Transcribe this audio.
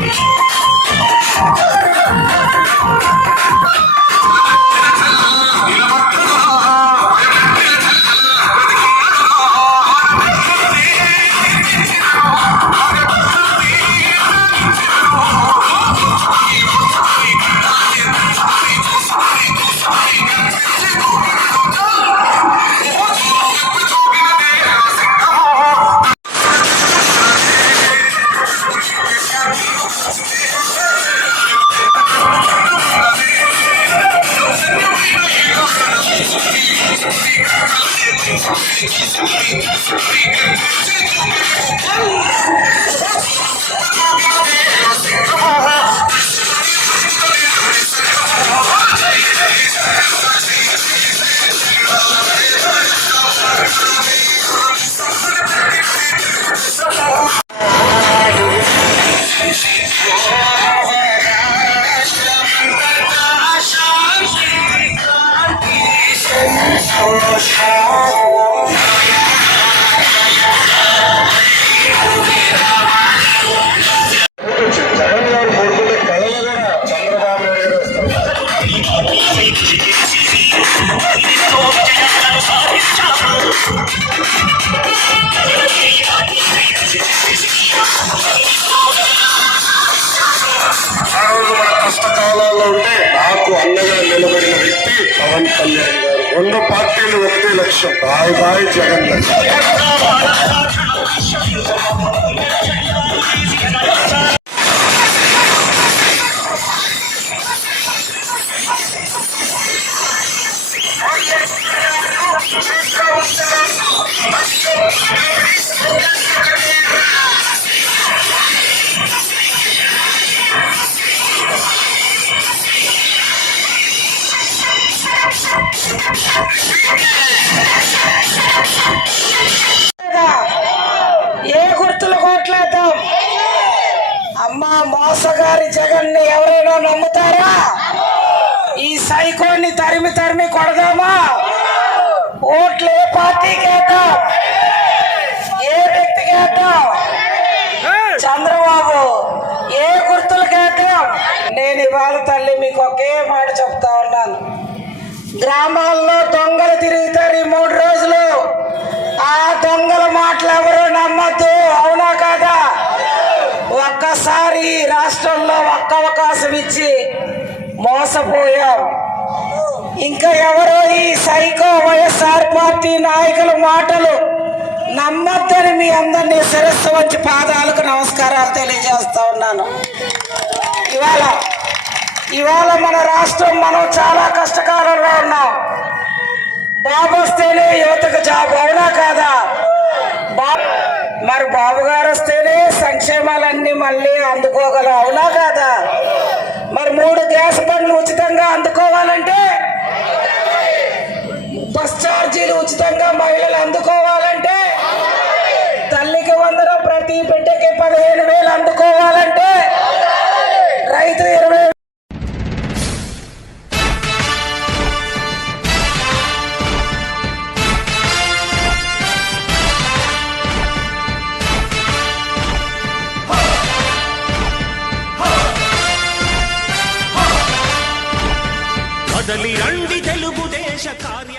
Christmas. Jagan ఆ రోజు మన కష్టకాలాల్లో ఉంటే నాకు అండగా నిలబడిన వ్యక్తి పవన్ కళ్యాణ్ గారు. రెండు పార్టీలు ఒకటే లక్ష్యం. బాయ్ బాయ్ జగన్ లక్ష్యం. ఏ గుర్తులు కోట్లేద్దాం? అమ్మా మోసగారి జగన్ని ఎవరైనా నమ్ముతారా? ఈ సైకోని తరిమి తరిమి కొడదామా? ఓట్లు ఏ పార్టీకి నేను ఇవాళ తల్లి మీకు ఒకే మాట చెప్తా ఉన్నాను. గ్రామాల్లో దొంగలు తిరుగుతారు ఈ మూడు రోజులు. ఆ దొంగల మాటలు ఎవరు నమ్మద్దు అవునా కాదా? ఒక్కసారి రాష్ట్రంలో ఒక్క అవకాశం ఇచ్చి మోసపోయాం. ఇంకా ఎవరో ఈ సైకో వైఎస్ఆర్ పార్టీ నాయకుల మాటలు నమ్మద్దని మీ అందరినీ శిరస్సు వంచి పాదాలకు నమస్కారాలు తెలియజేస్తా ఉన్నాను. ఇవాళ ఇవాళ మన రాష్ట్రం మనం చాలా కష్టకాలంలో ఉన్నాం. బాబు వస్తేనే యువతకు జాబ్ అవునా కాదా? మరి బాబు గారు వస్తేనే సంక్షేమాలన్నీ మళ్ళీ అందుకోగలం అవునా కాదా? మరి మూడు గ్యాస్ బండ్లు ఉచితంగా అందుకోవాలంటే బస్ ఛార్జీలు ఉచితంగా మహిళలు అందుకోవాలి. మొదలి రండి తెలుగుదేశ కార్య